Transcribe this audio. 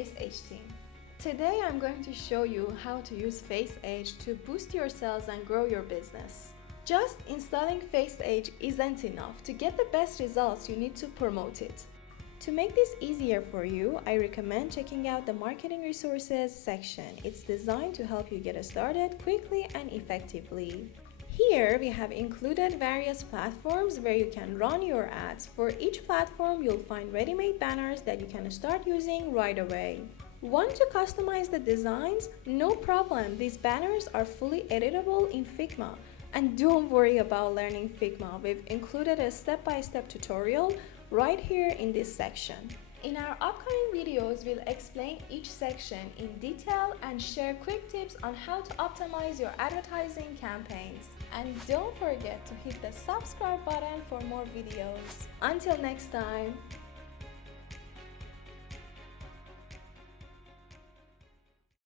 FaceAge team. Today I'm going to show you how to use FaceAge to boost your sales and grow your business. Just installing FaceAge isn't enough. To get the best results, you need to promote it. To make this easier for you, I recommend checking out the Marketing Resources section. It's designed to help you get started quickly and effectively. Here we have included various platforms where you can run your ads. For each platform, you'll find ready-made banners that you can start using right away. Want to customize the designs? No problem, these banners are fully editable in Figma. And don't worry about learning Figma, we've included a step-by-step tutorial right here in this section. In our upcoming videos, we'll explain each section in detail and share quick tips on how to optimize your advertising campaigns. And don't forget to hit the subscribe button for more videos. Until next time!